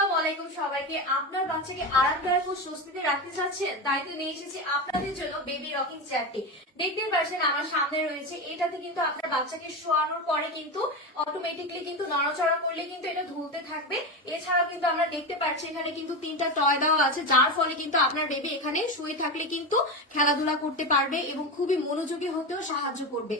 আসসালামু আলাইকুম সবাইকে। আপনার বাচ্চাকে আরামদায়ক ও স্বস্তিতে রাখতে চাচ্ছেন তাই তো নিয়ে এসেছি আপনাদের জন্য বেবি রকিং চেয়ারটি দেখতে পাচ্ছেন আমার সামনে রয়েছে। এটাতে কিন্তু আপনার বাচ্চাকে শোয়ানোর পরে কিন্তু অটোমেটিকলি কিন্তু নড়াচড়া করলে কিন্তু এটা ঝুলতে থাকবে। এছাড়াও কিন্তু আমরা দেখতে পাচ্ছি এখানে কিন্তু তিনটা টয় দেওয়া আছে। যার ফলে কিন্তু আপনার বেবি এখানে শুয়ে থাকলে কিন্তু খেলাধুলা করতে পারবে এবং খুবই মনোযোগী হতেও সাহায্য করবে।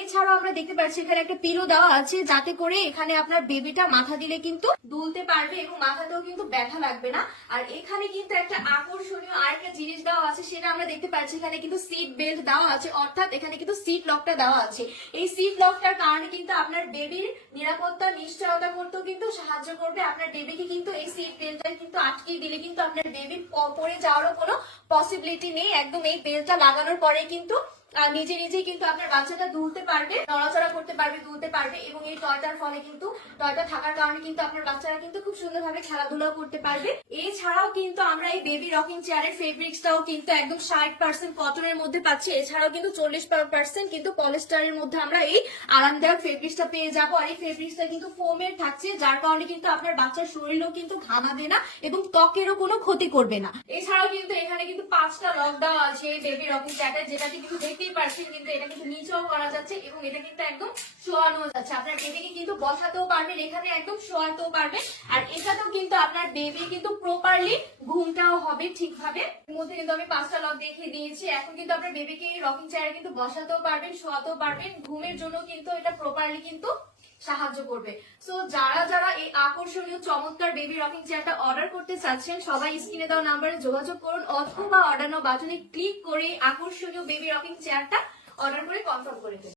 এছাড়াও আমরা দেখতে পাচ্ছি এখানে একটা পিলো দেওয়া আছে, যাতে করে এখানে আপনার বেবিটা মাথা দিলে কিন্তু দুলতে পারবে এবং মাথাতেও কিন্তু ব্যথা লাগবে না। আর এখানে কিন্তু একটা আকর্ষণীয় আরেকটা জিনিস দেওয়া আছে, সেটা আমরা দেখতে পাচ্ছি, এখানে কিন্তু সিট বেল্ট দেওয়া আছে, অর্থাৎ এখানে কিন্তু সিট লকটা দেওয়া আছে। এই সিট লকটার কারণে কিন্তু আপনার বেবির নিরাপত্তা, নিশ্চয়তা করতেও কিন্তু সাহায্য করবে। আপনার বেবিকে কিন্তু এই সিট বেল্টটা কিন্তু আটকে দিলে কিন্তু আপনার বেবি পড়ে যাওয়ারও কোনো পসিবিলিটি নেই, একদম এই বেল্টটা লাগানোর পরে কিন্তু নিজে নিজেই কিন্তু আপনার বাচ্চাটা দুলতে পারবে, নড়াচড়া করতে পারবে, দুলতে পারবে এবং এই টয়টার ফলে কিন্তু টয়টা থাকার কারণে কিন্তু আপনার বাচ্চারা কিন্তু খুব সুন্দরভাবে খেলাধুলা করতে পারবে। এছাড়াও কিন্তু আমরা এই বেবি রকিং চেয়ারের ফেব্রিক্সটাও কিন্তু একদম ষাট পার্সেন্ট কটনের মধ্যে পাচ্ছি, এছাড়াও কিন্তু চল্লিশ পার্সেন্ট কিন্তু পলিস্টারের মধ্যে আমরা এই আরামদায়ক ফেব্রিক্সটা পেয়ে যাব। আর এই ফেব্রিক্সটা কিন্তু ফোমের থাকছে, যার কারণে কিন্তু আপনার বাচ্চার শরীরেও কিন্তু ঘামাবে না এবং ত্বকেরও কোনো ক্ষতি করবে না। এছাড়াও কিন্তু কিন্তু পাঁচটা লক দেওয়া আছে বেবি রকিং চেয়ারটা যেটাকে কিন্তু দেখতেই পাচ্ছেন কিন্তু এটা কিন্তু নিচেও করা যাচ্ছে এবং এটা কিন্তু একদম শোয়ানো যাচ্ছে। আপনার বেবিকে কিন্তু বসাতেও পারবেন, এখানে একদম শোয়াতেও পারবেন, আর এটাতেও কিন্তু আপনার বেবি কিন্তু প্রপারলি ঘুমটাও হবে ঠিকভাবে। মধ্যে কিন্তু আমি পাঁচটা লক দেখিয়ে দিয়েছি। এখন কিন্তু আপনার বেবিকে এই রকিং চেয়ারে কিন্তু বসাতেও পারবেন, শোয়াতেও পারবেন, ঘুমের জন্য কিন্তু এটা প্রপারলি কিন্তু সাহায্য করবে। সো যারা যারা এই আকর্ষণীয় চমৎকার বেবি রকিং চেয়ারটা অর্ডার করতে চাচ্ছেন, সবাই স্ক্রিনে দেওয়া নাম্বারে যোগাযোগ করুন অথবা অর্ডার নাও বাটনে ক্লিক করে আকর্ষণীয় বেবি রকিং চেয়ারটা অর্ডার করে কনফার্ম করে